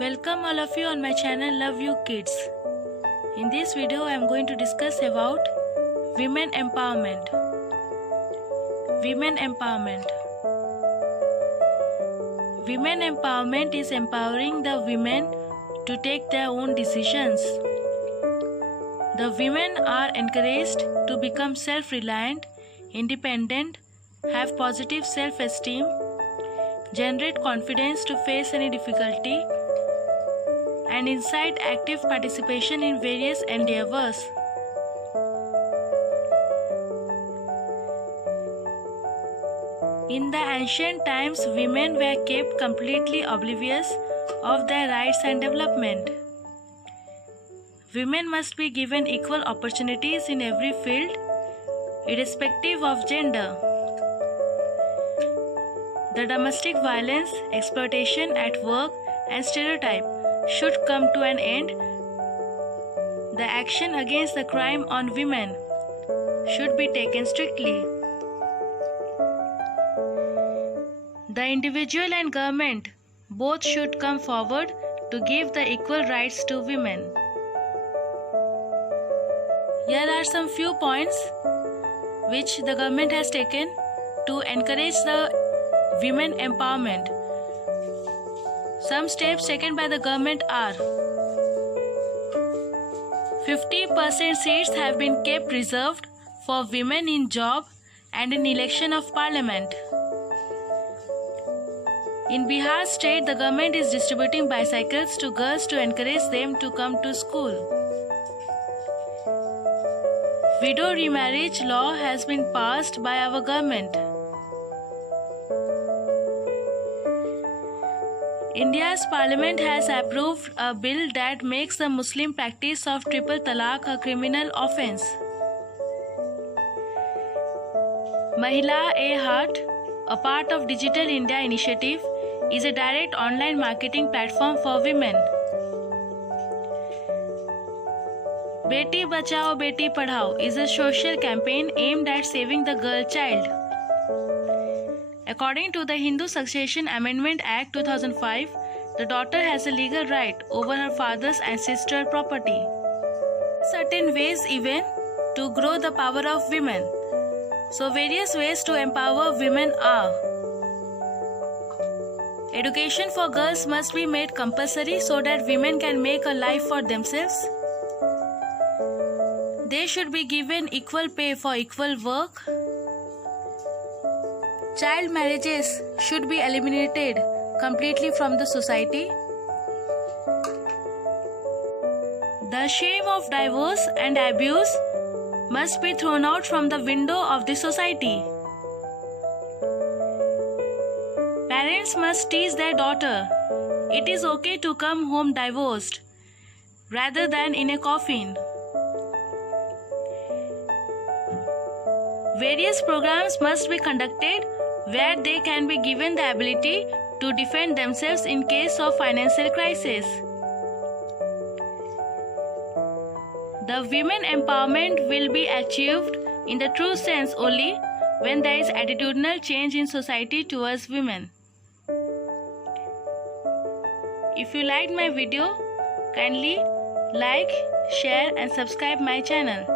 Welcome all of you on my channel Love You Kids. In this video I am going to discuss about women empowerment. Women empowerment. Women empowerment is empowering the women to take their own decisions. The women are encouraged to become self-reliant, independent, have positive self-esteem, generate confidence to face any difficulty, and incite active participation in various endeavors. In the ancient times, women were kept completely oblivious of their rights and development. Women must be given equal opportunities in every field, irrespective of gender. The domestic violence, exploitation at work, and stereotype should come to an end. The action against the crime on women should be taken strictly. The individual and government both should come forward to give the equal rights to women. Here are some few points which the government has taken to encourage the women empowerment. Some steps taken by the government are: 50% seats have been kept reserved for women in job and in election of parliament. In Bihar state, the government is distributing bicycles to girls to encourage them to come to school. Widow remarriage law has been passed by our government. India's parliament has approved a bill that makes the Muslim practice of triple talaq a criminal offence. Mahila E-Haat, a part of Digital India initiative, is a direct online marketing platform for women. Beti Bachao Beti Padhao is a social campaign aimed at saving the girl child. According to the Hindu Succession Amendment Act 2005, the daughter has a legal right over her father's ancestral property. Certain ways even to grow the power of women. So various ways to empower women are: education for girls must be made compulsory so that women can make a life for themselves. They should be given equal pay for equal work. Child marriages should be eliminated completely from the society. The shame of divorce and abuse must be thrown out from the window of the society. Parents must teach their daughter it is okay to come home divorced rather than in a coffin. Various programs must be conducted where they can be given the ability to defend themselves in case of financial crisis. The women empowerment will be achieved in the true sense only when there is attitudinal change in society towards women. If you liked my video, kindly like, share and subscribe my channel.